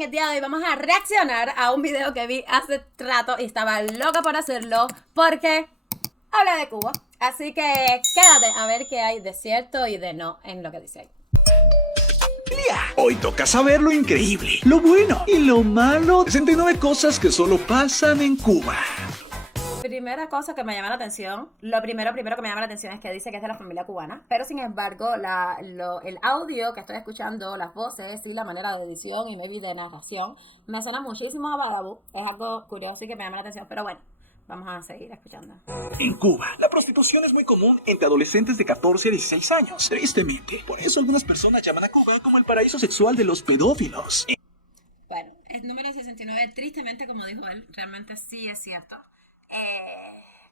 en el día de hoy vamos a reaccionar a un video que vi hace rato y estaba loca por hacerlo porque habla de Cuba. Así que quédate a ver qué hay de cierto y de no en lo que dice ahí. Hoy toca saber lo increíble, lo bueno y lo malo. 69 cosas que solo pasan en Cuba. Primera cosa que me llama la atención, lo primero que me llama la atención es que dice que es de la familia cubana, pero sin embargo el audio que estoy escuchando, las voces y la manera de edición y maybe de narración me suena muchísimo a Baraboo. Es algo curioso y que me llama la atención, pero bueno, vamos a seguir escuchando. En Cuba, la prostitución es muy común entre adolescentes de 14 a 16 años, tristemente. Por eso algunas personas llaman a Cuba como el paraíso sexual de los pedófilos. Bueno, el número 69, tristemente, como dijo él, realmente sí es cierto.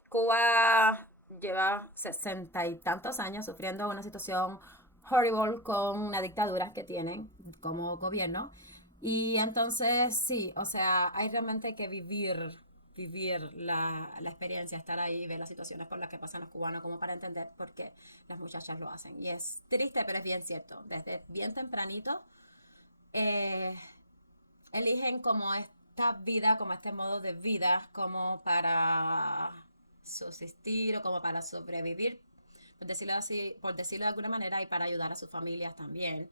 Cuba lleva 60 y tantos años sufriendo una situación horrible con una dictadura que tienen como gobierno. Y entonces sí, o sea, hay realmente que vivir la experiencia, estar ahí, ver las situaciones por las que pasan los cubanos como para entender por qué las muchachas lo hacen. Y es triste, pero es bien cierto. Desde bien tempranito eligen como esta vida, como este modo de vida, como para subsistir o como para sobrevivir, por decirlo así, por decirlo de alguna manera, y para ayudar a sus familias también.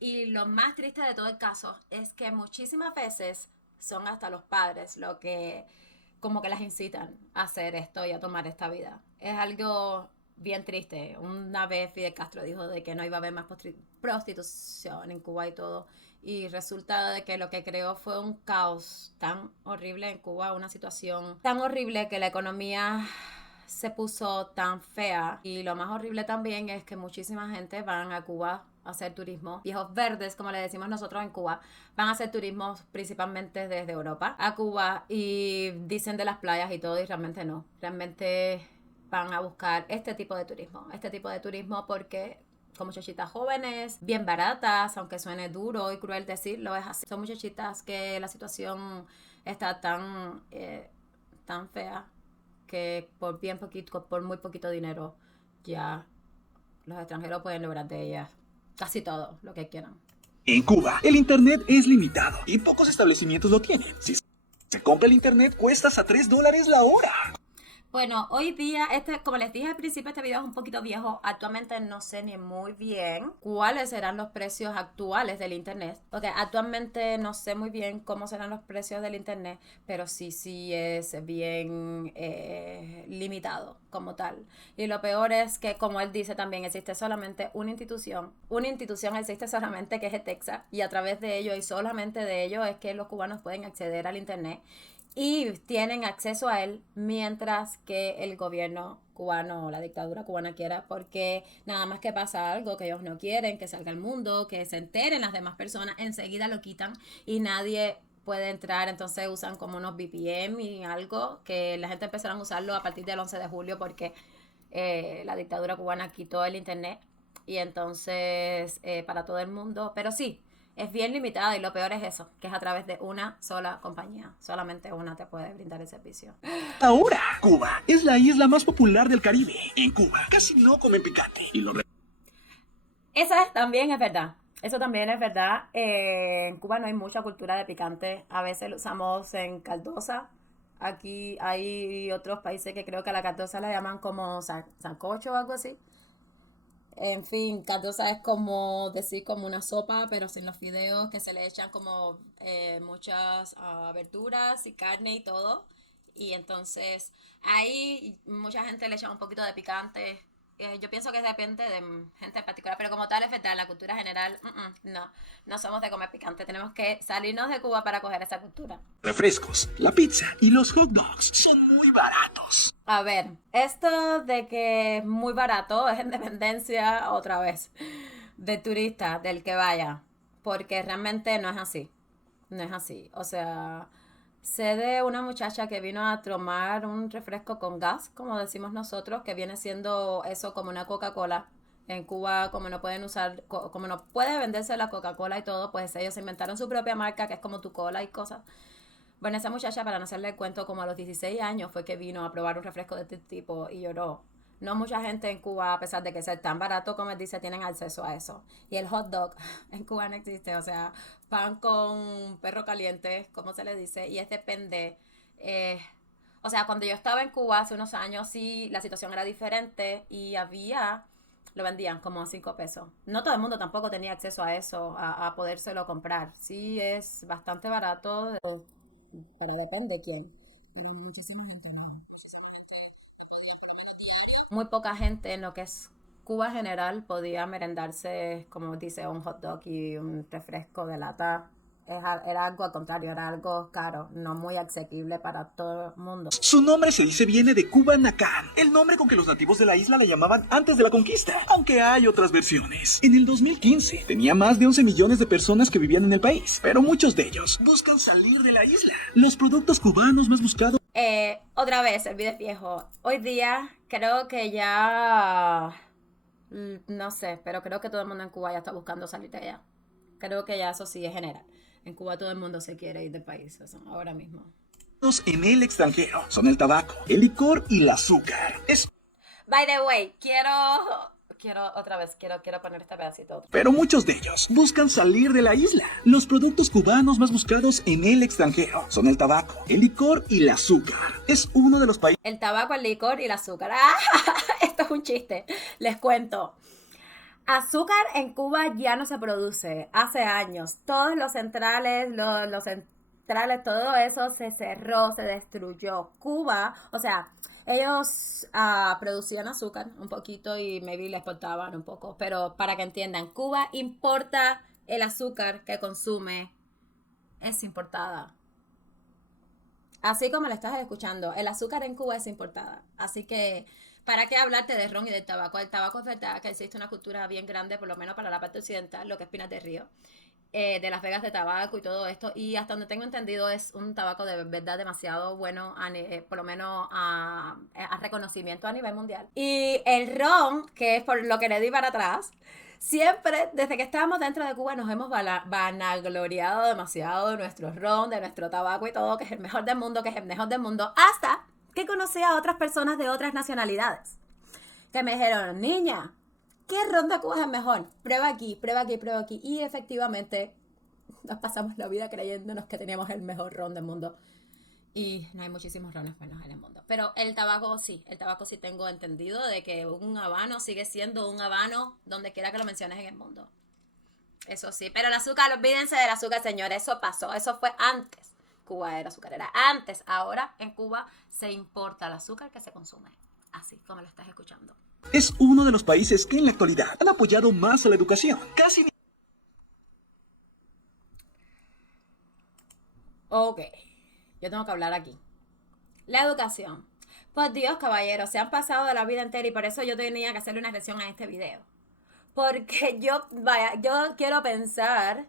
Y lo más triste de todo el caso es que muchísimas veces son hasta los padres lo que como que las incitan a hacer esto y a tomar esta vida. Es algo bien triste. Una vez Fidel Castro dijo de que no iba a haber más prostitución en Cuba y todo. Y resulta de que lo que creó fue un caos tan horrible en Cuba, una situación tan horrible que la economía se puso tan fea. Y lo más horrible también es que muchísima gente van a Cuba a hacer turismo. Viejos verdes, como le decimos nosotros en Cuba, van a hacer turismo principalmente desde Europa a Cuba y dicen de las playas y todo y realmente no. Realmente van a buscar este tipo de turismo porque con muchachitas jóvenes, bien baratas, aunque suene duro y cruel decirlo, es así. Son muchachitas que la situación está tan fea que por muy poquito dinero ya los extranjeros pueden lograr de ellas casi todo lo que quieran. En Cuba, el internet es limitado y pocos establecimientos lo tienen. Si se compra el internet, cuesta hasta $3 la hora. Bueno, hoy día, como les dije al principio, este video es un poquito viejo. Actualmente no sé ni muy bien cuáles serán los precios actuales del internet. Porque actualmente no sé muy bien cómo serán los precios del internet, pero sí es bien limitado como tal. Y lo peor es que, como él dice también, existe solamente una institución. Una institución existe solamente que es Texas. Y a través de ello y solamente de ello es que los cubanos pueden acceder al internet y tienen acceso a él mientras que el gobierno cubano o la dictadura cubana quiera, porque nada más que pasa algo que ellos no quieren, que salga al mundo, que se enteren las demás personas, enseguida lo quitan y nadie puede entrar. Entonces usan como unos VPN y algo que la gente empezaron a usarlo a partir del 11 de julio porque la dictadura cubana quitó el internet y entonces para todo el mundo, pero sí, es bien limitada y lo peor es eso, que es a través de una sola compañía. Solamente una te puede brindar el servicio. Ahora, Cuba es la isla más popular del Caribe. En Cuba casi no comen picante y También es verdad. Eso también es verdad. En Cuba no hay mucha cultura de picante. A veces lo usamos en caldosa. Aquí hay otros países que creo que a la caldosa la llaman como sancocho o algo así. En fin, caldosa es como decir como una sopa, pero sin los fideos, que se le echan como muchas verduras y carne y todo. Y entonces ahí mucha gente le echa un poquito de picante. Yo pienso que depende de gente en particular, pero como tal es verdad, la cultura general, no somos de comer picante. Tenemos que salirnos de Cuba para coger esa cultura. refrescos, la pizza y los hot dogs son muy baratos. A ver, esto de que es muy barato es en dependencia otra vez del turista, del que vaya, porque realmente no es así, no es así. O sea, sé de una muchacha que vino a tomar un refresco con gas, como decimos nosotros, que viene siendo eso como una Coca-Cola. En Cuba, como no pueden usar, como no puede venderse la Coca-Cola y todo, pues ellos inventaron su propia marca, que es como tu cola y cosas. Bueno, esa muchacha, para no hacerle el cuento, como a los 16 años fue que vino a probar un refresco de este tipo y lloró. No mucha gente en Cuba, a pesar de que sea tan barato como él dice, tienen acceso a eso. Y el hot dog en Cuba no existe, o sea, pan con perro caliente, como se le dice, y depende. eh, o sea, cuando yo estaba en Cuba hace unos años, sí, la situación era diferente y lo vendían como a 5 pesos. No todo el mundo tampoco tenía acceso a eso, a podérselo comprar. Sí, es bastante barato, pero depende de quién. Pero muchísima gente no. Muy poca gente en lo que es Cuba en general podía merendarse, como dice, un hot dog y un refresco de lata. Era algo al contrario, era algo caro, no muy asequible para todo el mundo. Su nombre se dice viene de Kubanacan, el nombre con que los nativos de la isla le llamaban antes de la conquista, aunque hay otras versiones. En el 2015 tenía más de 11 millones de personas que vivían en el país, pero muchos de ellos buscan salir de la isla. Los productos cubanos más buscados. Otra vez, el video es viejo. Hoy día creo que ya, no sé, pero creo que todo el mundo en Cuba ya está buscando salir de allá. Creo que ya eso sí es general. En Cuba todo el mundo se quiere ir del país, eso, ahora mismo. En el extranjero son el tabaco, el licor y el azúcar. By the way, quiero poner este pedacito. Pero muchos de ellos buscan salir de la isla. Los productos cubanos más buscados en el extranjero son el tabaco, el licor y el azúcar. Es uno de los países. El tabaco, el licor y el azúcar. ¡Ah! Esto es un chiste. Les cuento. Azúcar en Cuba ya no se produce. Hace años. Todos los centrales, los centrales, todo eso se cerró, se destruyó. Cuba, o sea, ellos producían azúcar un poquito y maybe le exportaban un poco. Pero para que entiendan, Cuba importa el azúcar que consume. Es importada. Así como lo estás escuchando, el azúcar en Cuba es importada. Así que, ¿para qué hablarte de ron y del tabaco? El tabaco es verdad que existe una cultura bien grande, por lo menos para la parte occidental, lo que es Pinas del Río, de Las Vegas de tabaco y todo esto. Y hasta donde tengo entendido es un tabaco de verdad demasiado bueno, por lo menos a reconocimiento a nivel mundial. Y el ron, que es por lo que le di para atrás, siempre, desde que estábamos dentro de Cuba, nos hemos vanagloriado demasiado de nuestro ron, de nuestro tabaco y todo, que es el mejor del mundo, que es el mejor del mundo, hasta que conocí a otras personas de otras nacionalidades, que me dijeron, niña, ¿qué ron de Cuba es el mejor? Prueba aquí, prueba aquí, prueba aquí. Y efectivamente, nos pasamos la vida creyéndonos que teníamos el mejor ron del mundo. Y no hay muchísimos rones buenos en el mundo. Pero el tabaco sí tengo entendido de que un habano sigue siendo un habano donde quiera que lo menciones en el mundo. Eso sí, pero el azúcar, olvídense del azúcar, señores, eso pasó, eso fue antes. Cuba era azucarera antes, ahora en Cuba se importa el azúcar que se consume, así como lo estás escuchando. Es uno de los países que en la actualidad han apoyado más a la educación. Ok, yo tengo que hablar aquí. La educación. Por Dios, caballeros, se han pasado de la vida entera y por eso yo tenía que hacerle una reacción a este video. Porque yo quiero pensar,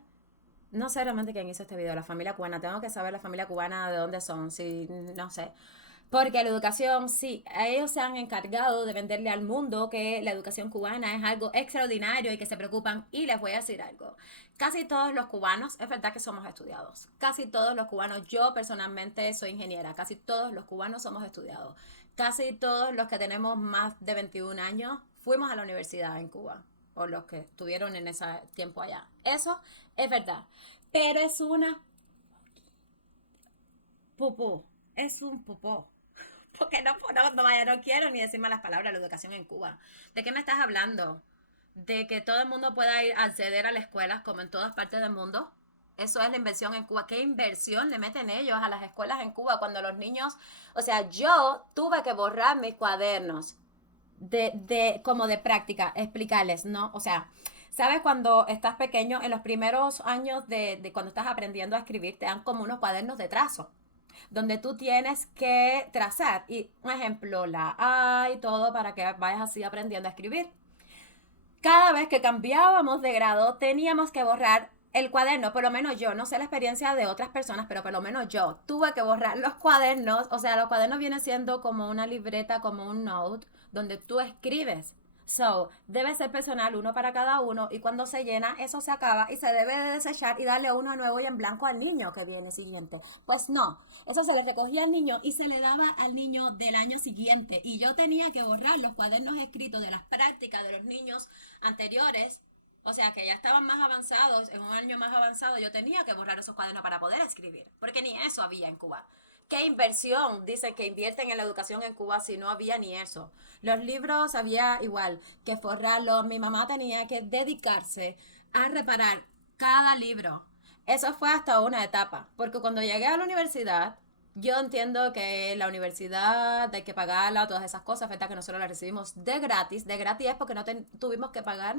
no sé realmente quién hizo este video, la familia cubana. Tengo que saber la familia cubana de dónde son, si no sé. Porque la educación, sí, ellos se han encargado de venderle al mundo que la educación cubana es algo extraordinario y que se preocupan. Y les voy a decir algo. Casi todos los cubanos, es verdad que somos estudiados. Casi todos los cubanos, yo personalmente soy ingeniera, casi todos los cubanos somos estudiados. Casi todos los que tenemos más de 21 años fuimos a la universidad en Cuba, o los que estuvieron en ese tiempo allá. Eso es verdad. Pero es una pupú. Es un pupú. Porque no quiero ni decir malas palabras, la educación en Cuba. ¿De qué me estás hablando? ¿De que todo el mundo pueda ir a acceder a las escuelas como en todas partes del mundo? Eso es la inversión en Cuba. ¿Qué inversión le meten ellos a las escuelas en Cuba cuando los niños... O sea, yo tuve que borrar mis cuadernos como de práctica, explicarles, ¿no? O sea, ¿sabes? Cuando estás pequeño, en los primeros años de cuando estás aprendiendo a escribir, te dan como unos cuadernos de trazo, donde tú tienes que trazar, y un ejemplo, la A y todo, para que vayas así aprendiendo a escribir. Cada vez que cambiábamos de grado, teníamos que borrar el cuaderno, por lo menos yo, no sé la experiencia de otras personas, pero por lo menos yo tuve que borrar los cuadernos. O sea, los cuadernos vienen siendo como una libreta, como un note, donde tú escribes. O So, debe ser personal, uno para cada uno, y cuando se llena, eso se acaba y se debe de desechar y darle uno nuevo y en blanco al niño que viene siguiente. Pues no, eso se le recogía al niño y se le daba al niño del año siguiente. Y yo tenía que borrar los cuadernos escritos de las prácticas de los niños anteriores. O sea, que ya estaban más avanzados, en un año más avanzado, yo tenía que borrar esos cuadernos para poder escribir, porque ni eso había en Cuba. ¿Qué inversión? Dicen que invierten en la educación en Cuba si no había ni eso. Los libros había igual que forrarlos. Mi mamá tenía que dedicarse a reparar cada libro. Eso fue hasta una etapa, porque cuando llegué a la universidad, yo entiendo que la universidad hay que pagarla, todas esas cosas, ¿verdad? Que nosotros las recibimos de gratis. De gratis es porque no tuvimos que pagar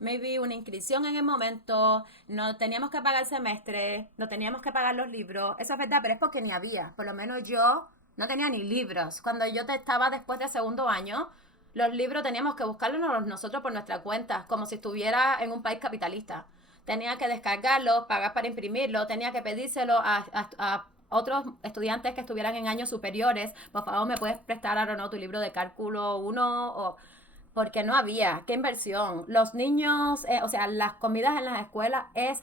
maybe una inscripción en el momento, no teníamos que pagar el semestre, no teníamos que pagar los libros. Eso es verdad, pero es porque ni había. Por lo menos yo no tenía ni libros. Cuando yo estaba después de segundo año, los libros teníamos que buscarlos nosotros por nuestra cuenta, como si estuviera en un país capitalista. Tenía que descargarlo, pagar para imprimirlo, tenía que pedírselo a otros estudiantes que estuvieran en años superiores. Por favor, ¿me puedes prestar ahora no tu libro de cálculo 1? O porque no había, qué inversión. Los niños, o sea, las comidas en las escuelas es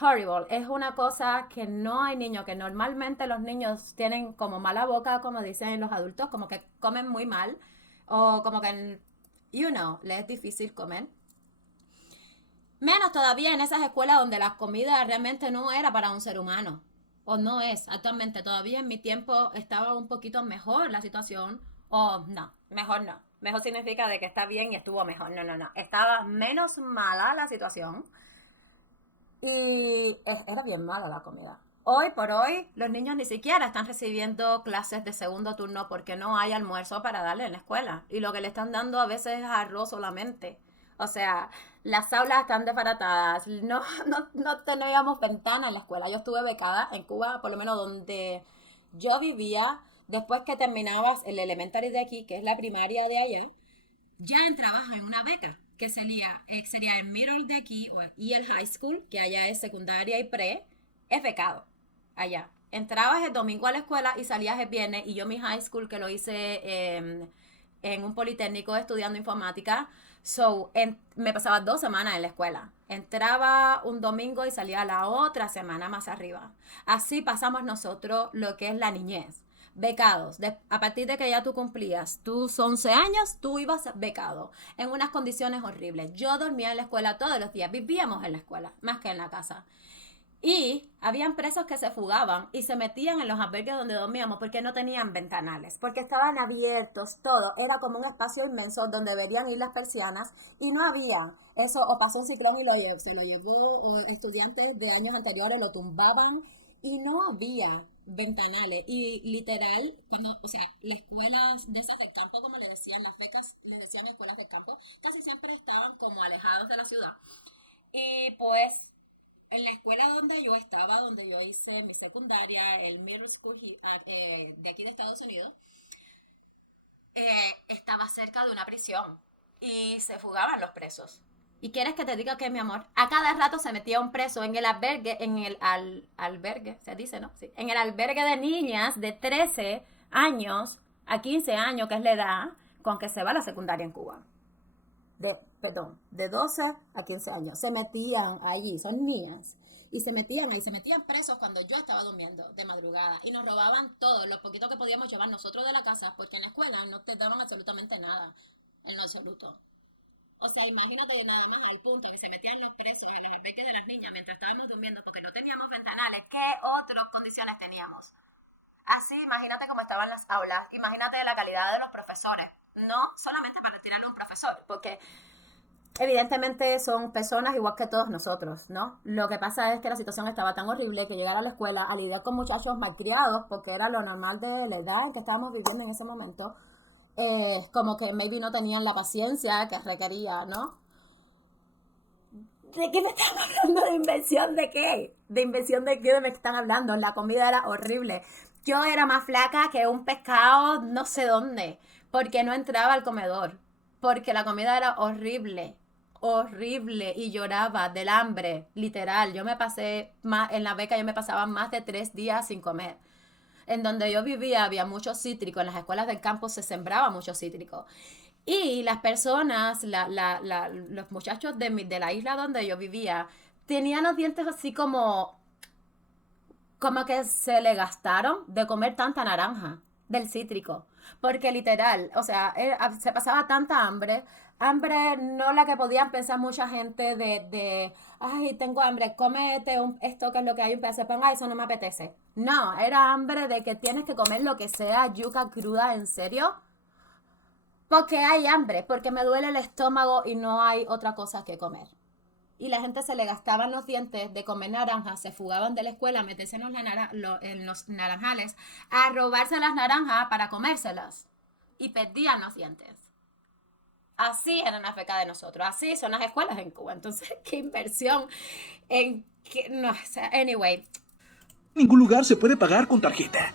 horrible, es una cosa que no hay niños, que normalmente los niños tienen como mala boca, como dicen los adultos, como que comen muy mal, o como que, les es difícil comer. Menos todavía en esas escuelas donde la comida realmente no era para un ser humano. O no es actualmente. Todavía en mi tiempo estaba un poquito mejor la situación. O no, mejor no. Mejor significa de que está bien y estuvo mejor. No, no, no. Estaba menos mala la situación. Y era bien mala la comida. Hoy por hoy, los niños ni siquiera están recibiendo clases de segundo turno porque no hay almuerzo para darle en la escuela. Y lo que le están dando a veces es arroz solamente. O sea, las aulas están desbaratadas. No teníamos ventana en la escuela. Yo estuve becada en Cuba, por lo menos donde yo vivía. Después que terminabas el elementary de aquí, que es la primaria de allá, ya entrabas en una beca, que sería el middle de aquí y el high school, que allá es secundaria y pre, es becado allá. Entrabas el domingo a la escuela y salías el viernes, y yo mi high school que lo hice en un politécnico estudiando informática, me pasaba 2 semanas en la escuela. Entraba un domingo y salía la otra semana más arriba. Así pasamos nosotros lo que es la niñez. Becados, a partir de que ya tú cumplías tus 11 años, tú ibas becado, en unas condiciones horribles. Yo dormía en la escuela todos los días, vivíamos en la escuela, más que en la casa. Y habían presos que se fugaban y se metían en los albergues donde dormíamos porque no tenían ventanales, porque estaban abiertos, todo. Era como un espacio inmenso donde deberían ir las persianas y no había. Eso, o pasó un ciclón y se lo llevó, o estudiantes de años anteriores lo tumbaban y no había ventanales. Y literal, o sea, las escuelas de esas del campo, como le decían, las becas, le decían escuelas del campo, casi siempre estaban como alejados de la ciudad. Y pues en la escuela donde yo estaba, donde yo hice mi secundaria, el middle school de aquí de Estados Unidos, estaba cerca de una prisión y se fugaban los presos. ¿Y quieres que te diga que, mi amor? A cada rato se metía un preso en el albergue, albergue, se dice, ¿no? Sí. En el albergue de niñas de 13 años a 15 años, que es la edad con que se va a la secundaria en Cuba. De 12 a 15 años. Se metían allí, son niñas. Y se metían presos cuando yo estaba durmiendo de madrugada. Y nos robaban todo, lo poquito que podíamos llevar nosotros de la casa, porque en la escuela no te daban absolutamente nada, en lo absoluto. O sea, imagínate nada más al punto que se metían los presos en los albergues de las niñas mientras estábamos durmiendo porque no teníamos ventanales. ¿Qué otras condiciones teníamos? Así, imagínate cómo estaban las aulas, imagínate la calidad de los profesores. No solamente para tirarle a un profesor, porque evidentemente son personas igual que todos nosotros, ¿no? Lo que pasa es que la situación estaba tan horrible que llegar a la escuela a lidiar con muchachos malcriados, porque era lo normal de la edad en que estábamos viviendo en ese momento, como que maybe no tenían la paciencia que requería, ¿no? ¿De qué me están hablando? ¿De invención de qué? ¿De invención de qué me están hablando? La comida era horrible. Yo era más flaca que un pescado no sé dónde, porque no entraba al comedor, porque la comida era horrible, horrible, y lloraba del hambre, literal. En la beca yo me pasaba más de 3 días sin comer. En donde yo vivía había mucho cítrico, en las escuelas del campo se sembraba mucho cítrico. Y las personas, los muchachos de la isla donde yo vivía, tenían los dientes así como que se le gastaron de comer tanta naranja del cítrico. Porque literal, o sea, se pasaba tanta hambre, hambre no la que podían pensar mucha gente ay, tengo hambre, cómete esto que es lo que hay, un pedazo de pan, ay, eso no me apetece. No, era hambre de que tienes que comer lo que sea, yuca cruda, en serio. Porque hay hambre, porque me duele el estómago y no hay otra cosa que comer. Y la gente se le gastaban los dientes de comer naranjas, se fugaban de la escuela a meterse en los naranjales, a robarse las naranjas para comérselas. Y perdían los dientes. Así era la feca de nosotros, así son las escuelas en Cuba. Entonces, qué inversión no, o sea, anyway. En ningún lugar se puede pagar con tarjeta.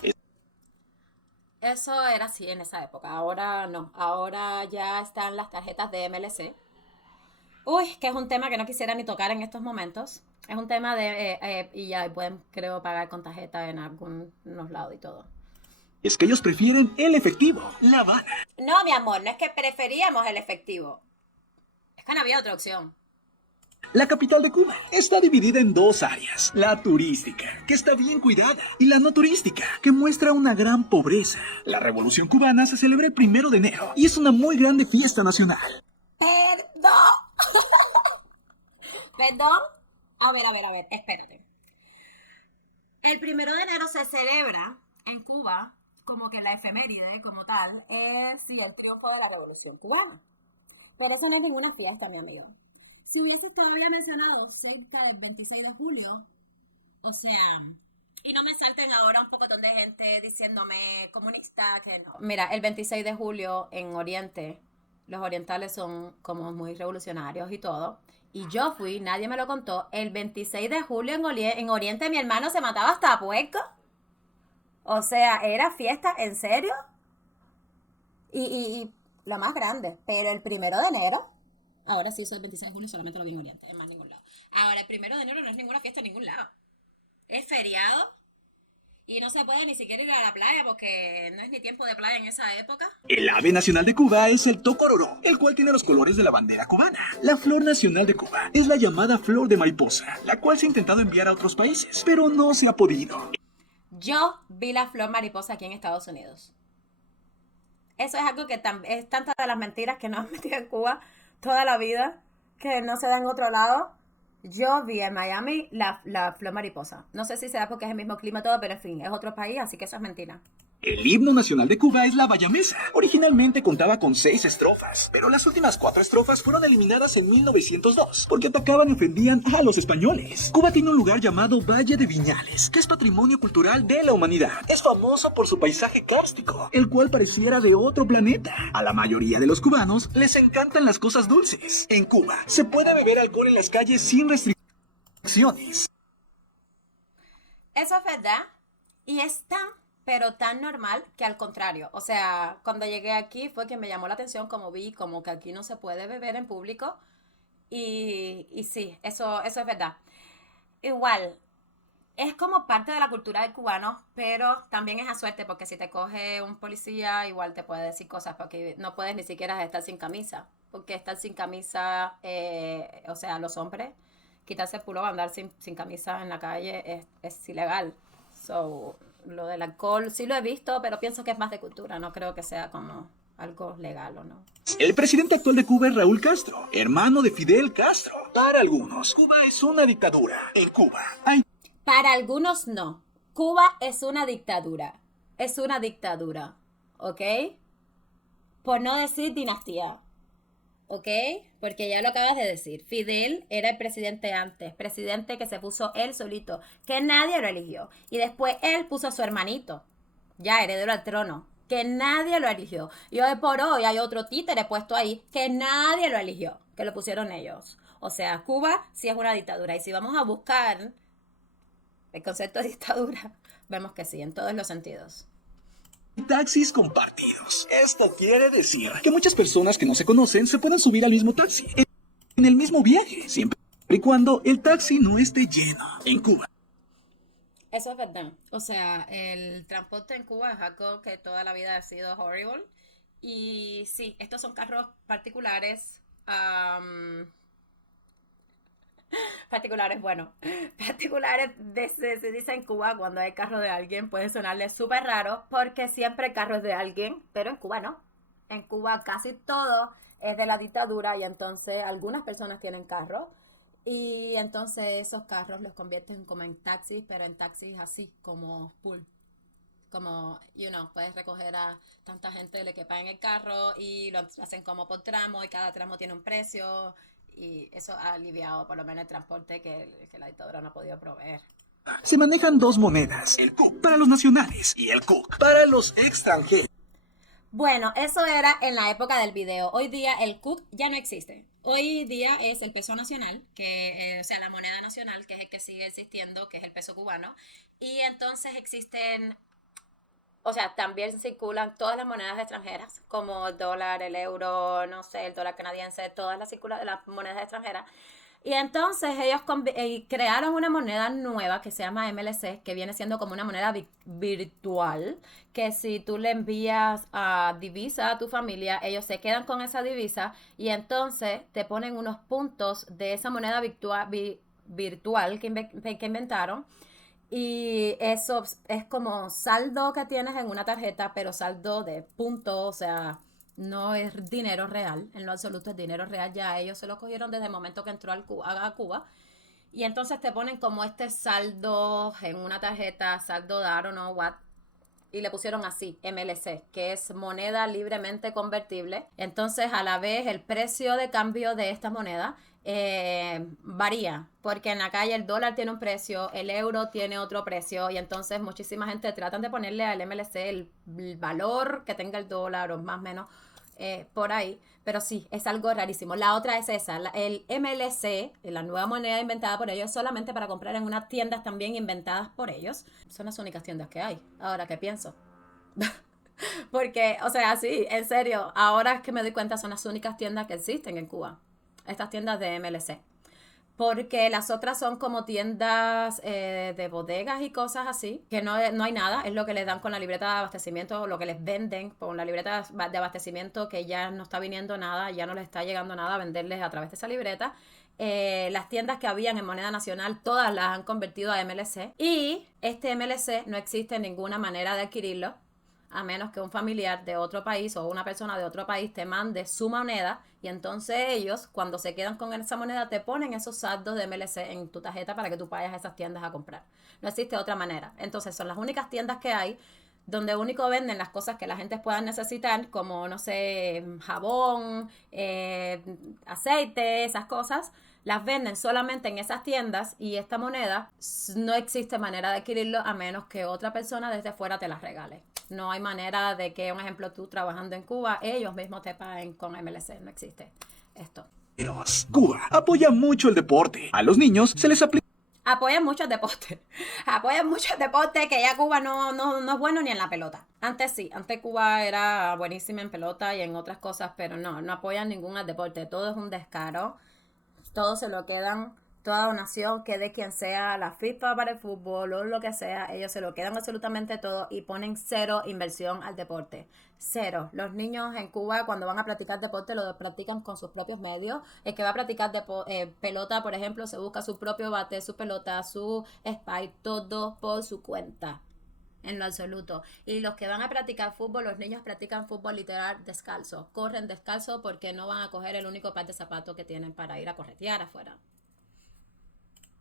Eso era así en esa época, ahora no, ahora ya están las tarjetas de MLC. Uy, que es un tema que no quisiera ni tocar en estos momentos. Es un tema y ya pueden, creo, pagar con tarjeta en algunos lados y todo. Es que ellos prefieren el efectivo, La Habana. No, mi amor, no es que preferíamos el efectivo. Es que no había otra opción. La capital de Cuba está dividida en dos áreas. La turística, que está bien cuidada, y la no turística, que muestra una gran pobreza. La Revolución Cubana se celebra el 1 de enero y es una muy grande fiesta nacional. Perdón. ¿Perdón? A ver, espérate. El 1 de enero se celebra en Cuba, como que la efeméride, como tal, es sí, el triunfo de la Revolución Cubana. Pero eso no es ninguna fiesta, mi amigo. Si hubieses todavía mencionado cerca del 26 de julio, o sea, y no me salten ahora un pocotón de gente diciéndome comunista, que no. Mira, el 26 de julio en Oriente, los orientales son como muy revolucionarios y todo. Y yo fui, nadie me lo contó, el 26 de julio en Oriente mi hermano se mataba hasta a puerco. O sea, era fiesta, ¿en serio? Y lo más grande, pero el 1 de enero, ahora sí, eso el 26 de julio solamente lo vi en Oriente, en más ningún lado. Ahora, el 1 de enero no es ninguna fiesta en ningún lado. Es feriado y no se puede ni siquiera ir a la playa porque no es ni tiempo de playa en esa época. El ave nacional de Cuba es el tocororo, el cual tiene los colores de la bandera cubana. La flor nacional de Cuba es la llamada flor de mariposa, la cual se ha intentado enviar a otros países, pero no se ha podido. Yo vi la flor mariposa aquí en Estados Unidos. Eso es algo que es tantas de las mentiras que nos han metido en Cuba toda la vida, que no se da en otro lado. Yo vi en Miami la flor mariposa. No sé si será porque es el mismo clima todo, pero en fin, es otro país, así que eso es mentira. El himno nacional de Cuba es la bayamesa. Originalmente contaba con 6 estrofas, pero las últimas 4 estrofas fueron eliminadas en 1902 porque atacaban y ofendían a los españoles. Cuba tiene un lugar llamado Valle de Viñales, que es patrimonio cultural de la humanidad. Es famoso por su paisaje kárstico, el cual pareciera de otro planeta. A la mayoría de los cubanos les encantan las cosas dulces. En Cuba se puede beber alcohol en las calles sin restricciones. Eso es verdad. Y es pero tan normal que al contrario. O sea, cuando llegué aquí fue que me llamó la atención como vi como que aquí no se puede beber en público. Y sí, eso es verdad. Igual, es como parte de la cultura del cubano, pero también es a suerte porque si te coge un policía, igual te puede decir cosas porque no puedes ni siquiera estar sin camisa. Porque estar sin camisa, o sea, los hombres, quitarse el pullover, andar sin camisa en la calle es ilegal. So, lo del alcohol sí lo he visto, pero pienso que es más de cultura, no creo que sea como algo legal o no. El presidente actual de Cuba es Raúl Castro, hermano de Fidel Castro. Para algunos, Cuba es una dictadura. En Cuba hay... Para algunos no. Cuba es una dictadura. Es una dictadura. ¿Ok? Por no decir dinastía. ¿Ok? Porque ya lo acabas de decir. Fidel era el presidente antes. Presidente que se puso él solito. Que nadie lo eligió. Y después él puso a su hermanito. Ya heredero al trono. Que nadie lo eligió. Y hoy por hoy hay otro títere puesto ahí. Que nadie lo eligió. Que lo pusieron ellos. O sea, Cuba sí es una dictadura. Y si vamos a buscar el concepto de dictadura, vemos que sí, en todos los sentidos. Taxis compartidos. Esto quiere decir que muchas personas que no se conocen se pueden subir al mismo taxi en el mismo viaje, siempre y cuando el taxi no esté lleno. En Cuba. Eso es verdad. O sea, el transporte en Cuba es algo que toda la vida ha sido horrible Y sí, estos son carros particulares. Particulares, bueno, particulares se dice en Cuba cuando hay carro de alguien, puede sonarle súper raro porque siempre el carro es de alguien, pero en Cuba no. En Cuba casi todo es de la dictadura y entonces algunas personas tienen carro y entonces esos carros los convierten como en taxis, pero en taxis así, como pool. Como, puedes recoger a tanta gente le quepa en el carro y lo hacen como por tramo y cada tramo tiene un precio y eso ha aliviado por lo menos el transporte que la dictadura no ha podido proveer. Se manejan dos monedas, el CUC para los nacionales y el CUC para los extranjeros. Bueno, eso era en la época del video. Hoy día el CUC ya no existe. Hoy día es el peso nacional, o sea, la moneda nacional, que es el que sigue existiendo, que es el peso cubano. Y entonces existen, o sea, también circulan todas las monedas extranjeras, como el dólar, el euro, no sé, el dólar canadiense, todas las monedas extranjeras. Y entonces ellos crearon una moneda nueva que se llama MLC, que viene siendo como una moneda virtual, que si tú le envías divisa a tu familia, ellos se quedan con esa divisa y entonces te ponen unos puntos de esa moneda virtual que inventaron. Y eso es como saldo que tienes en una tarjeta, pero saldo de puntos, o sea, no es dinero real, en lo absoluto es dinero real. Ya ellos se lo cogieron desde el momento que entró a Cuba. Y entonces te ponen como este saldo en una tarjeta, saldo de I don't know what, y le pusieron así, MLC, que es moneda libremente convertible. Entonces, a la vez, el precio de cambio de esta moneda varía, porque en la calle el dólar tiene un precio, el euro tiene otro precio, y entonces muchísima gente tratan de ponerle al MLC el valor que tenga el dólar, o más o menos por ahí. Pero sí, es algo rarísimo. La otra es esa, el MLC, la nueva moneda inventada por ellos, solamente para comprar en unas tiendas también inventadas por ellos. Son las únicas tiendas que hay. Ahora que pienso. Porque, o sea, sí, en serio, ahora que me doy cuenta son las únicas tiendas que existen en Cuba. Estas tiendas de MLC. Porque las otras son como tiendas de bodegas y cosas así, que no hay nada, es lo que les dan con la libreta de abastecimiento, lo que les venden con la libreta de abastecimiento, que ya no está viniendo nada, ya no les está llegando nada a venderles a través de esa libreta. Las tiendas que habían en moneda nacional, todas las han convertido a MLC. Y este MLC no existe ninguna manera de adquirirlo, a menos que un familiar de otro país o una persona de otro país te mande su moneda y entonces ellos, cuando se quedan con esa moneda, te ponen esos saldos de MLC en tu tarjeta para que tú vayas a esas tiendas a comprar. No existe otra manera. Entonces son las únicas tiendas que hay donde único venden las cosas que la gente pueda necesitar, como, no sé, jabón, aceite, esas cosas, las venden solamente en esas tiendas y esta moneda no existe manera de adquirirlo a menos que otra persona desde fuera te las regale. No hay manera de que, un ejemplo, tú trabajando en Cuba, ellos mismos te paguen con MLC. No existe esto. Cuba apoya mucho el deporte. A los niños se les aplica. Apoyan mucho el deporte. Apoyan mucho el deporte, que ya Cuba no es bueno ni en la pelota. Antes sí, antes Cuba era buenísima en pelota y en otras cosas, pero no apoyan ningún deporte. Todo es un descaro. Todo se lo quedan, toda donación, que de quien sea, la FIFA para el fútbol o lo que sea, ellos se lo quedan absolutamente todo y ponen cero inversión al deporte. Cero. Los niños en Cuba cuando van a practicar deporte lo practican con sus propios medios. El que va a practicar pelota, por ejemplo, se busca su propio bate, su pelota, su spike, todo por su cuenta. En lo absoluto. Y los que van a practicar fútbol, los niños practican fútbol literal descalzo. Corren descalzo porque no van a coger el único par de zapatos que tienen para ir a corretear afuera.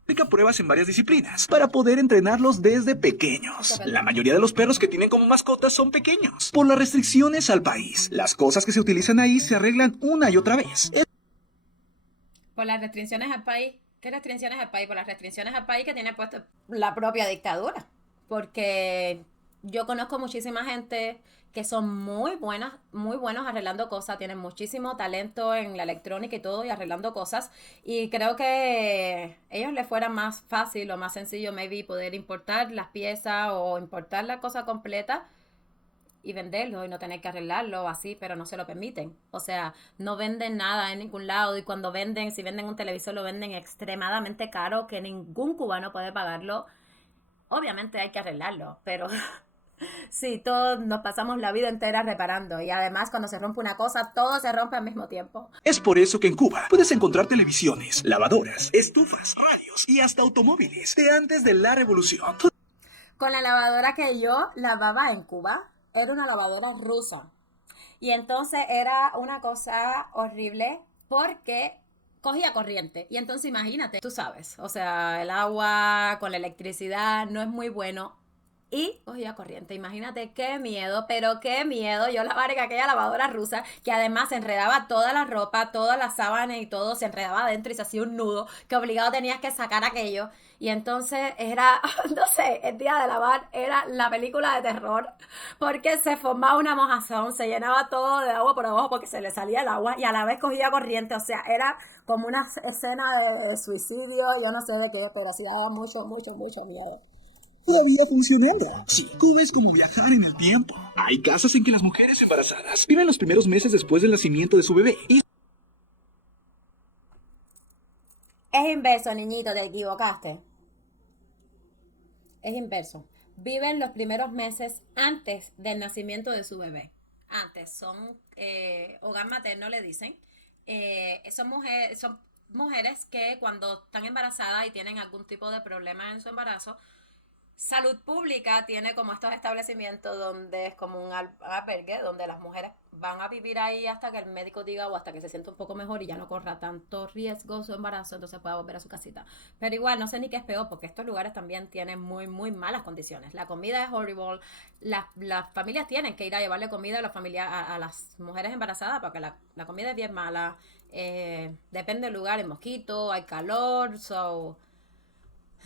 Aplica pruebas en varias disciplinas para poder entrenarlos desde pequeños. La mayoría de los perros que tienen como mascotas son pequeños. Por las restricciones al país, las cosas que se utilizan ahí se arreglan una y otra vez. Por las restricciones al país. ¿Qué restricciones al país? Por las restricciones al país que tiene puesto la propia dictadura. Porque yo conozco muchísima gente que son muy buenos arreglando cosas, tienen muchísimo talento en la electrónica y todo y arreglando cosas. Y creo que a ellos les fuera más fácil o más sencillo, maybe, poder importar las piezas o importar la cosa completa y venderlo y no tener que arreglarlo así, pero no se lo permiten. O sea, no venden nada en ningún lado y cuando venden, si venden un televisor, lo venden extremadamente caro que ningún cubano puede pagarlo. Obviamente hay que arreglarlo, pero Sí, todos nos pasamos la vida entera reparando y además cuando se rompe una cosa, todo se rompe al mismo tiempo. Es por eso que en Cuba puedes encontrar televisiones, lavadoras, estufas, radios y hasta automóviles de antes de la revolución. Con la lavadora que yo lavaba en Cuba, era una lavadora rusa. Y entonces era una cosa horrible porque cogía corriente. Y entonces imagínate, tú sabes, o sea, el agua con la electricidad no es muy bueno. Y cogía corriente. Imagínate qué miedo, pero qué miedo. Yo lavar en aquella lavadora rusa que además se enredaba toda la ropa, todas las sábanas y todo se enredaba adentro y se hacía un nudo que obligado tenías que sacar aquello. Y entonces era, no sé, el día de lavar era la película de terror porque se formaba una mojazón, se llenaba todo de agua por abajo porque se le salía el agua y a la vez cogía corriente. O sea, era como una escena de suicidio, yo no sé de qué, pero sí daba mucho, mucho, mucho miedo. Todavía funcionando. Sí, Cuba es como viajar en el tiempo. Hay casos en que las mujeres embarazadas viven los primeros meses después del nacimiento de su bebé y Es inverso, niñito, te equivocaste. Es inverso. Viven los primeros meses antes del nacimiento de su bebé. Antes, son hogar materno, le dicen. Son mujeres que cuando están embarazadas y tienen algún tipo de problema en su embarazo, Salud Pública tiene como estos establecimientos donde es como un albergue, donde las mujeres van a vivir ahí hasta que el médico diga o hasta que se sienta un poco mejor y ya no corra tanto riesgo su embarazo, entonces pueda volver a su casita. Pero igual, no sé ni qué es peor, porque estos lugares también tienen muy, muy malas condiciones. La comida es horrible, las familias tienen que ir a llevarle comida a, a las mujeres embarazadas porque la comida es bien mala. Depende del lugar, hay mosquito, hay calor,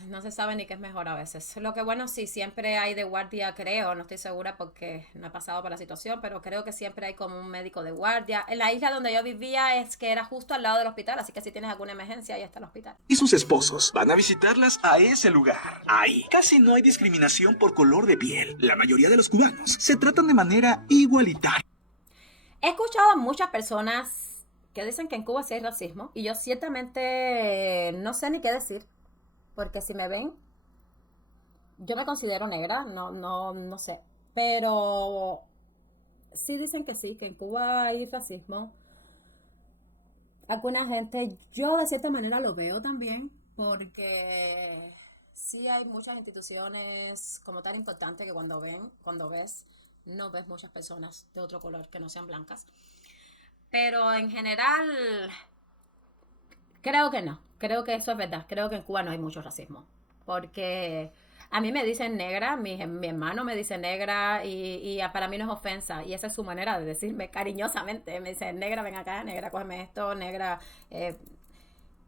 no se sabe ni qué es mejor a veces. Lo que bueno, sí, siempre hay de guardia, creo, no estoy segura porque no he pasado por la situación, pero creo que siempre hay como un médico de guardia. En la isla donde yo vivía es que era justo al lado del hospital, así que si tienes alguna emergencia, ahí está el hospital. sus esposos van a visitarlas a ese lugar. Ahí casi no hay discriminación por color de piel. La mayoría de los cubanos se tratan de manera igualitaria. He escuchado a muchas personas que dicen que en Cuba sí hay racismo y yo ciertamente no sé ni qué decir. Porque si me ven, yo me considero negra, no sé. Pero sí dicen que sí, que en Cuba hay racismo. Alguna gente, yo de cierta manera lo veo también, porque sí hay muchas instituciones como tan importantes que cuando ves, no ves muchas personas de otro color que no sean blancas. Pero en general, creo que no, creo que eso es verdad, creo que en Cuba no hay mucho racismo, porque a mí me dicen negra, mi hermano me dice negra y para mí no es ofensa y esa es su manera de decirme cariñosamente, me dice negra, ven acá, negra, cógeme esto, negra,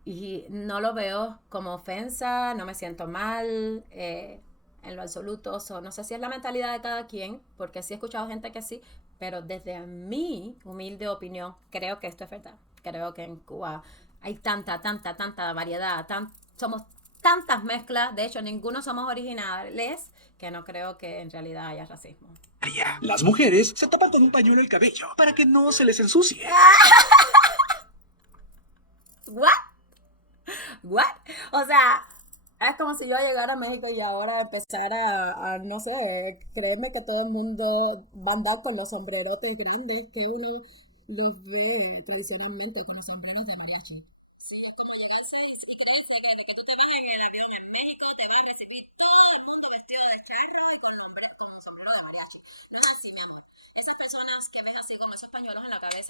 y no lo veo como ofensa, no me siento mal, en lo absoluto, no sé si es la mentalidad de cada quien, porque sí he escuchado gente que sí, pero desde mi humilde opinión, creo que esto es verdad, creo que en Cuba hay tanta variedad, somos tantas mezclas, de hecho ninguno somos originales, que no creo que en realidad haya racismo. Las mujeres se tapan con un pañuelo el cabello para que no se les ensucie. ¿What? ¿What? O sea, es como si yo llegara a México y ahora empezara no sé, creerme que todo el mundo va a andar con los sombrerotes grandes que uno les ve tradicionalmente con los sombreros de mariachi.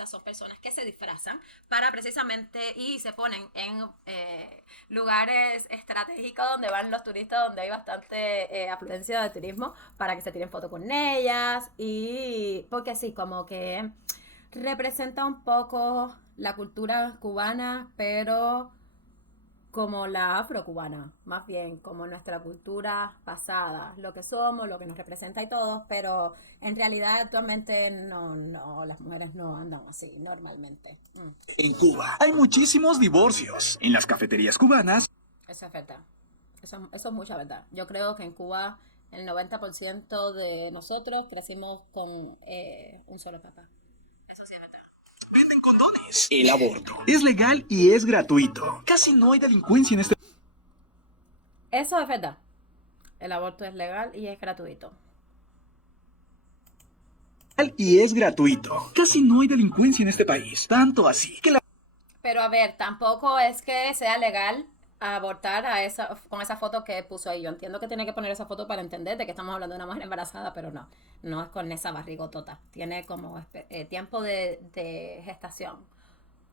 Son personas que se disfrazan para precisamente y se ponen en lugares estratégicos donde van los turistas, donde hay bastante afluencia de turismo para que se tiren fotos con ellas y porque sí, como que representa un poco la cultura cubana, pero como la afrocubana, más bien como nuestra cultura pasada, lo que somos, lo que nos representa y todo, pero en realidad actualmente no, las mujeres no andan así normalmente. En Cuba hay muchísimos divorcios. En las cafeterías cubanas, Eso es verdad, eso es mucha verdad. Yo creo que en Cuba el 90% de nosotros crecimos con un solo papá. Eso sí es verdad. venden condones. El aborto es legal y es gratuito. Casi no hay delincuencia en este... Eso es verdad. El aborto es legal y es gratuito. y es gratuito. Casi no hay delincuencia en este país, tanto así que la Pero a ver, tampoco es que sea legal abortar con esa foto que puso ahí. Yo entiendo que tiene que poner esa foto para entender de que estamos hablando de una mujer embarazada, pero no es con esa barrigotota. Tiene como tiempo de gestación.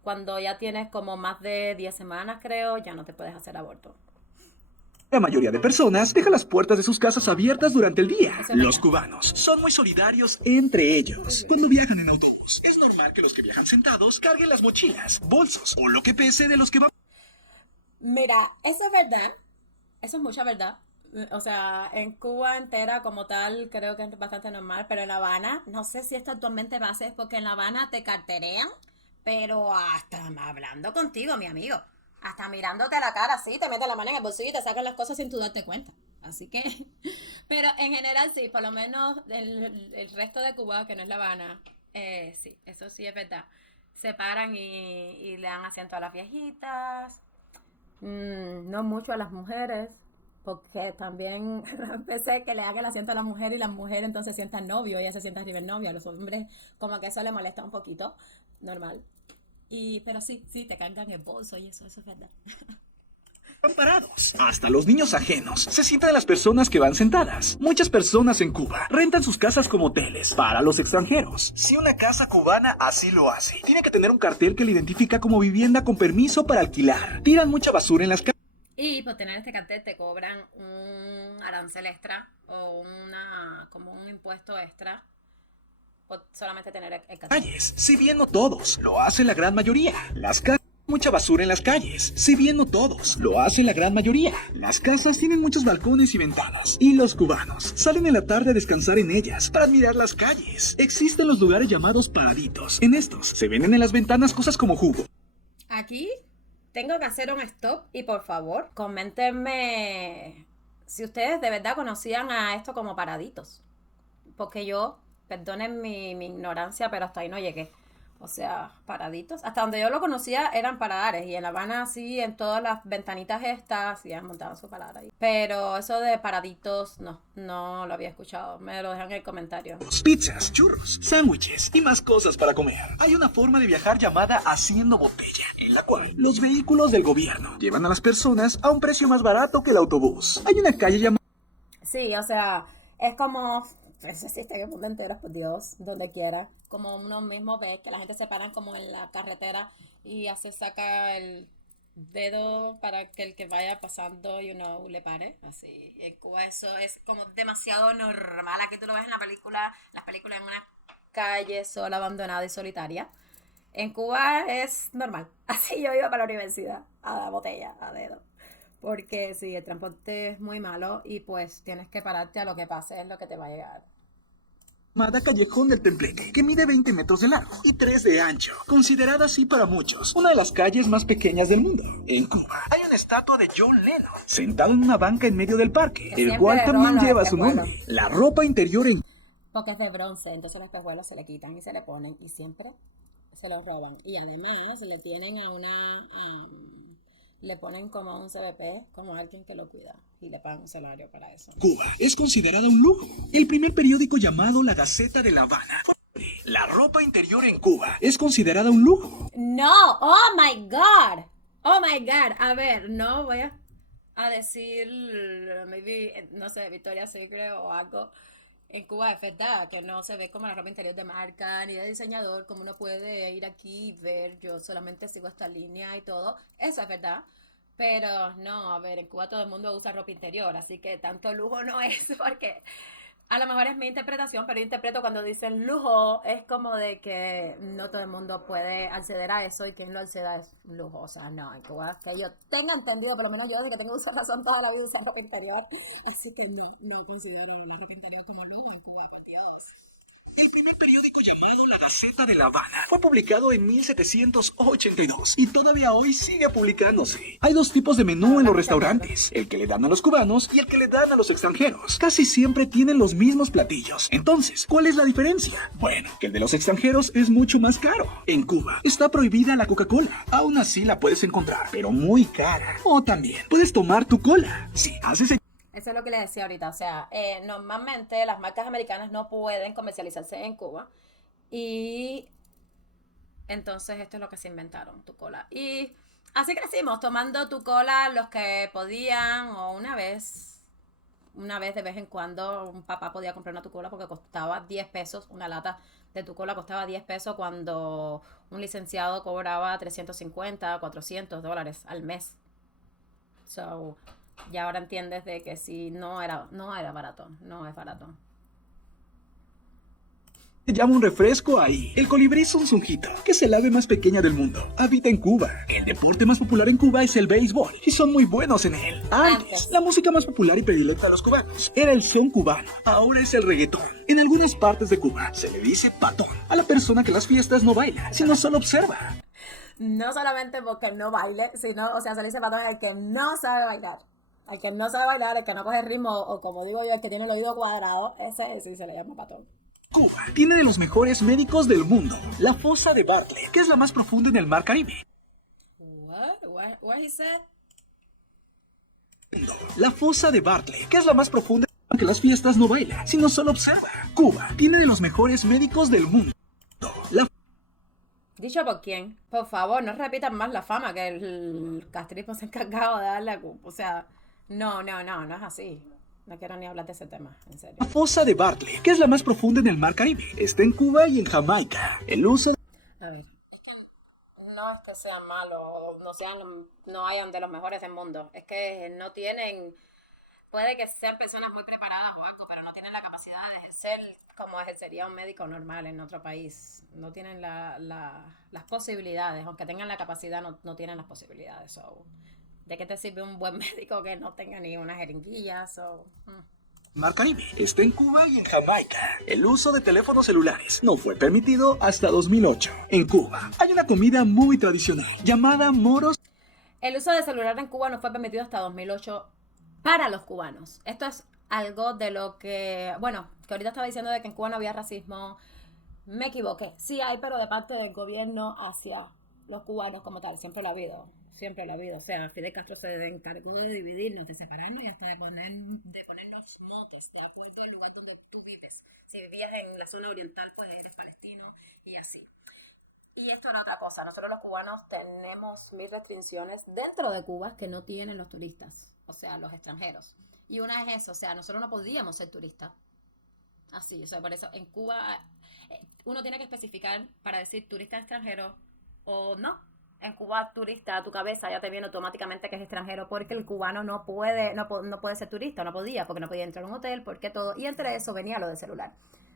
Cuando ya tienes como más de 10 semanas, creo, ya no te puedes hacer aborto. La mayoría de personas deja las puertas de sus casas abiertas durante el día. Eso es Los verdad. cubanos son muy solidarios entre ellos. Cuando viajan en autobús, es normal que los que viajan sentados carguen las mochilas, bolsos o lo que pese de los que van. Mira, eso es verdad. Eso es mucha verdad. O sea, en Cuba entera como tal creo que es bastante normal, pero en La Habana, no sé si esto actualmente va a ser porque en La Habana te carterean, pero hasta hablando contigo, mi amigo. Hasta mirándote a la cara, sí, te meten la mano en el bolsillo y te sacan las cosas sin tú darte cuenta. Así que, pero en general sí, por lo menos el resto de Cuba, que no es La Habana, sí, eso sí es verdad. Se paran y le dan asiento a las viejitas. No mucho a las mujeres, porque también pensé que le haga el asiento a la mujer y las mujeres entonces sientan novio, ella se sienta arriba el novio. A los hombres como que eso le molesta un poquito, normal. Pero sí, te cargan el bolso y eso es verdad. Van parados. Hasta los niños ajenos se sientan en las personas que van sentadas. Muchas personas en Cuba rentan sus casas como hoteles para los extranjeros. Si una casa cubana así lo hace, tiene que tener un cartel que le identifica como vivienda con permiso para alquilar. Tiran mucha basura en las calles. Y por tener este cartel te cobran un arancel extra o como un impuesto extra por solamente tener el cartel. Si bien no todos, lo hace la gran mayoría. Las casas mucha basura en las calles. Si bien no todos, lo hace la gran mayoría. Las casas tienen muchos balcones y ventanas. Y los cubanos salen en la tarde a descansar en ellas para admirar las calles. Existen los lugares llamados paraditos. En estos se venden en las ventanas cosas como jugo. Aquí tengo que hacer un stop y por favor, coméntenme si ustedes de verdad conocían a esto como paraditos. Porque yo, perdonen mi ignorancia, pero hasta ahí no llegué. O sea, paraditos. Hasta donde yo lo conocía eran paradares. Y en La Habana sí, en todas las ventanitas estas, sí han montado su paladar ahí. Pero eso de paraditos, no lo había escuchado. Me lo dejan en el comentario. Pizzas, churros, sándwiches y más cosas para comer. Hay una forma de viajar llamada haciendo botella, en la cual los vehículos del gobierno llevan a las personas a un precio más barato que el autobús. Hay una calle llamada... Sí, o sea, es como... Eso existe en el mundo entero, por Dios, donde quiera. Como uno mismo ve que la gente se paran como en la carretera y saca el dedo para que el que vaya pasando, le pare. Así, en Cuba eso es como demasiado normal. Aquí tú lo ves en las películas en una calle sola, abandonada y solitaria. En Cuba es normal. Así yo iba para la universidad, a la botella, a dedo. Porque sí, el transporte es muy malo y pues tienes que pararte a lo que pase, es lo que te va a llegar. Llamada Callejón del Tembleque, que mide 20 metros de largo y 3 de ancho, considerada así para muchos una de las calles más pequeñas del mundo. En Cuba hay una estatua de John Lennon sentado en una banca en medio del parque, el cual también lleva su nombre. La ropa interior en... Porque es de bronce, entonces los espejuelos se le quitan y se le ponen y siempre se los roban. Y además le tienen le ponen como un CBP, como alguien que lo cuida, y le pagan un salario para eso. Cuba es considerada un lujo. El primer periódico llamado La Gaceta de La Habana. La ropa interior en Cuba es considerada un lujo. No, oh my God. A ver, no voy a decir, maybe, no sé, Victoria's Secret o algo. En Cuba es verdad que no se ve como la ropa interior de marca ni de diseñador, como uno puede ir aquí y ver, yo solamente sigo esta línea y todo, eso es verdad, pero no, a ver, en Cuba todo el mundo usa ropa interior, así que tanto lujo no es, porque a lo mejor es mi interpretación, pero yo interpreto cuando dicen lujo, es como de que no todo el mundo puede acceder a eso y quien lo acceda es lujo, o sea, no, en Cuba, que yo tenga entendido, por lo menos yo desde que tengo uso de razón toda la vida usar ropa interior, así que no considero la ropa interior como lujo en Cuba, por Dios. El primer periódico llamado La Gaceta de La Habana fue publicado en 1782 y todavía hoy sigue publicándose. Hay dos tipos de menú en los restaurantes, el que le dan a los cubanos y el que le dan a los extranjeros. Casi siempre tienen los mismos platillos. Entonces, ¿cuál es la diferencia? Bueno, que el de los extranjeros es mucho más caro. En Cuba está prohibida la Coca-Cola. Aún así la puedes encontrar, pero muy cara. O también puedes tomar tu cola. Si haces Eso es lo que les decía ahorita. O sea, normalmente las marcas americanas no pueden comercializarse en Cuba. Y entonces esto es lo que se inventaron, tu cola. Y así crecimos, tomando tu cola los que podían o una vez de vez en cuando un papá podía comprar una tu cola porque costaba 10 pesos, una lata de tu cola costaba 10 pesos cuando un licenciado cobraba 350, $400 al mes. So, ya ahora entiendes de que si no era barato, no es barato. Se llama un refresco ahí. El colibrí sunsunjito, que es el ave más pequeña del mundo. Habita en Cuba. El deporte más popular en Cuba es el béisbol, y son muy buenos en él. Antes, la música más popular y predilecta de los cubanos era el son cubano. Ahora es el reggaetón. En algunas partes de Cuba se le dice patón a la persona que las fiestas no baila, sino solo observa. No solamente porque no baile, sino, o sea, se le dice patón al que no sabe bailar. Al que no sabe bailar, al que no coge ritmo, o como digo yo, el que tiene el oído cuadrado, ese sí se le llama patón. Cuba tiene de los mejores médicos del mundo. La fosa de Bartlett, que es la más profunda en el mar Caribe. What he said? La fosa de Bartlett, que es la más profunda que las fiestas no baila, sino solo observa. Cuba tiene de los mejores médicos del mundo. La ¿Dicho por quién? Por favor, no repitan más la fama que el castrismo se ha encargado de darle a Cuba. O sea, no es así. No quiero ni hablar de ese tema, en serio. fosa de Bartlett, que es la más profunda en el mar Caribe, está en Cuba y en Jamaica. El uso de A ver. No es que sean malos, no hayan de los mejores del mundo. Es que no tienen, puede que sean personas muy preparadas o algo, pero no tienen la capacidad de ejercer como ejercería un médico normal en otro país. No tienen las posibilidades, aunque tengan la capacidad, no tienen las posibilidades. So, ¿de qué te sirve un buen médico que no tenga ni una jeringuilla? mar Caribe está en Cuba y en Jamaica. El uso de teléfonos celulares no fue permitido hasta 2008. En Cuba hay una comida muy tradicional llamada moros. El uso de celular en Cuba no fue permitido hasta 2008 para los cubanos. Esto es algo de lo que, bueno, que ahorita estaba diciendo de que en Cuba no había racismo. Me equivoqué. Sí hay, pero de parte del gobierno hacia los cubanos como tal. Siempre lo ha habido. Siempre lo ha habido. O sea, Fidel Castro se encargó de dividirnos, de separarnos y hasta de ponernos motes de acuerdo al lugar donde tú vives. Si vivías en la zona oriental, pues eres palestino y así. Y esto era otra cosa. Nosotros los cubanos tenemos mil restricciones dentro de Cuba que no tienen los turistas, o sea, los extranjeros. Y una es eso, o sea, nosotros no podíamos ser turistas. Así, o sea, por eso en Cuba uno tiene que especificar para decir turista extranjero o no. En Cuba, turista, a tu cabeza ya te viene automáticamente que es extranjero porque el cubano no puede ser turista, no podía, porque no podía entrar a un hotel, porque todo. Y entre eso venía lo del celular.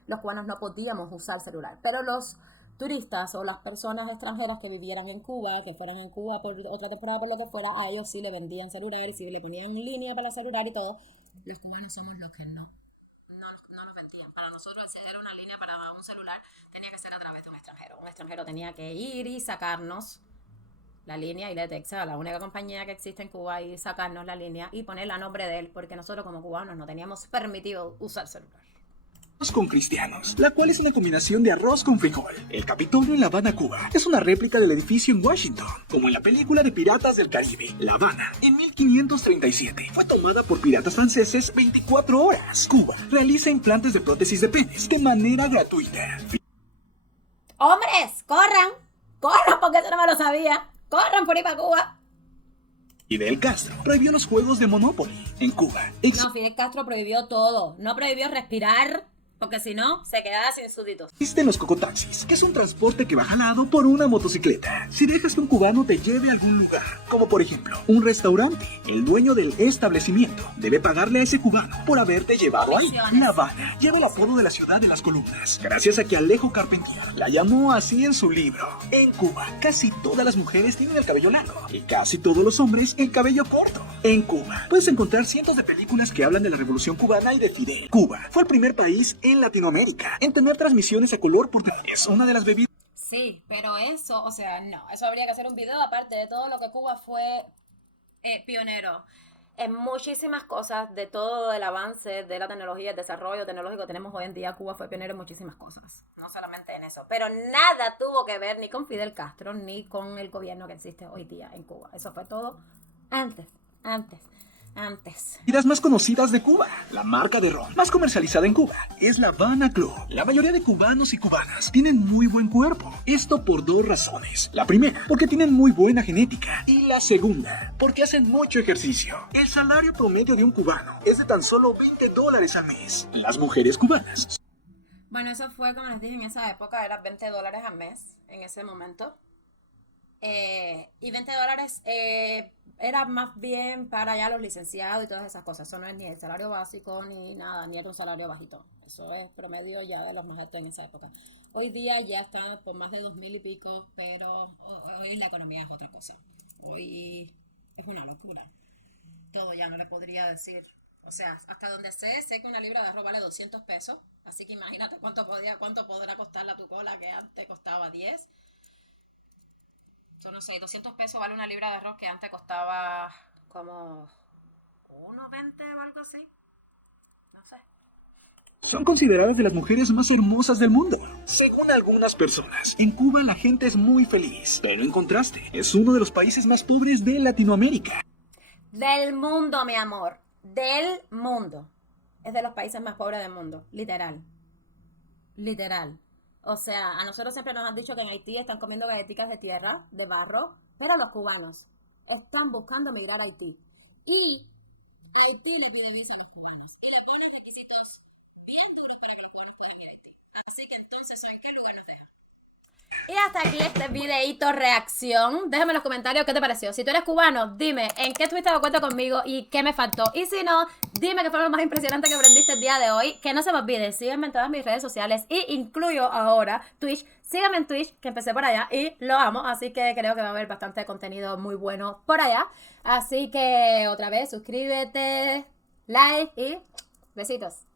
Los cubanos no podíamos usar celular, pero los turistas o las personas extranjeras que vivieran en Cuba, que fueran en Cuba por otra temporada, por lo que fuera, a ellos sí le vendían celular y sí le ponían línea para el celular y todo. Los cubanos somos los que no nos vendían. Para nosotros acceder a una línea para un celular tenía que ser a través de un extranjero. Un extranjero tenía que ir y sacarnos la línea y la Texa, la única compañía que existe en Cuba, y sacarnos la línea y ponerla a nombre de él, porque nosotros como cubanos no teníamos permitido usar celular. Con cristianos, la cual es una combinación de arroz con frijol. El Capitolio en La Habana, Cuba, es una réplica del edificio en Washington, como en la película de Piratas del Caribe. La Habana, en 1537, fue tomada por piratas franceses 24 horas. Cuba realiza implantes de prótesis de penes de manera gratuita. ¡Hombres! ¡Corran! ¡Corran! Porque eso no me lo sabía. ¡Corran por ir para Cuba! Fidel Castro prohibió los juegos de Monopoly en Cuba. No, Fidel Castro prohibió todo. No prohibió respirar, porque si no, se quedaba sin súbditos. Existen los cocotaxis, que es un transporte que va jalado por una motocicleta. Si dejas que un cubano te lleve a algún lugar, como por ejemplo un restaurante, el dueño del establecimiento debe pagarle a ese cubano por haberte llevado ahí. La Habana lleva el apodo de la ciudad de las columnas, gracias a que Alejo Carpentier la llamó así en su libro. En Cuba, casi todas las mujeres tienen el cabello largo y casi todos los hombres el cabello corto. En Cuba, puedes encontrar cientos de películas que hablan de la Revolución Cubana y de Fidel. Cuba fue el primer país en Latinoamérica en tener transmisiones a color por es una de las bebidas. Sí, pero eso, o sea, no, eso habría que hacer un video aparte de todo lo que Cuba fue pionero en muchísimas cosas, de todo el avance de la tecnología, el desarrollo tecnológico que tenemos hoy en día. Cuba fue pionero en muchísimas cosas, no solamente en eso, pero nada tuvo que ver ni con Fidel Castro ni con el gobierno que existe hoy día en Cuba. Eso fue todo antes Antes. Bebidas más conocidas de Cuba. La marca de ron más comercializada en Cuba es la Habana Club. La mayoría de cubanos y cubanas tienen muy buen cuerpo. Esto por dos razones. La primera, porque tienen muy buena genética. Y la segunda, porque hacen mucho ejercicio. El salario promedio de un cubano es de tan solo $20 al mes. Las mujeres cubanas. Bueno, eso fue, como les dije, en esa época era $20 al mes, en ese momento. Y $20 era más bien para ya los licenciados y todas esas cosas. Eso no es ni el salario básico ni nada, ni era un salario bajito. Eso es promedio ya de los más altos en esa época. Hoy día ya está por más de 2,000 y pico, pero hoy la economía es otra cosa. Hoy es una locura. Todo ya no les podría decir. O sea, hasta donde sé que una libra de arroz vale 200 pesos. Así que imagínate cuánto podrá costar tu cola, que antes costaba 10. Yo no sé, 200 pesos vale una libra de arroz que antes costaba como 1,20 o algo así. No sé. Son consideradas de las mujeres más hermosas del mundo. Según algunas personas, en Cuba la gente es muy feliz, pero en contraste, es uno de los países más pobres de Latinoamérica. Del mundo, mi amor. Del mundo. Es de los países más pobres del mundo. Literal. Literal. O sea, a nosotros siempre nos han dicho que en Haití están comiendo galletitas de tierra, de barro, pero los cubanos están buscando emigrar a Haití. Y Haití le pide visa a los cubanos. Y le ponen requisitos bien duros para que los cubanos puedan ir a Haití. Así que entonces, ¿en qué lugar nos dejan? Y hasta aquí este videíto reacción. Déjame en los comentarios qué te pareció. Si tú eres cubano, dime en qué estuviste de acuerdo conmigo y qué me faltó. Y si no, dime qué fue lo más impresionante que aprendiste el día de hoy. Que no se me olvide, sígueme en todas mis redes sociales y incluyo ahora Twitch. Sígueme en Twitch, que empecé por allá y lo amo. Así que creo que va a haber bastante contenido muy bueno por allá. Así que otra vez, suscríbete, like y besitos.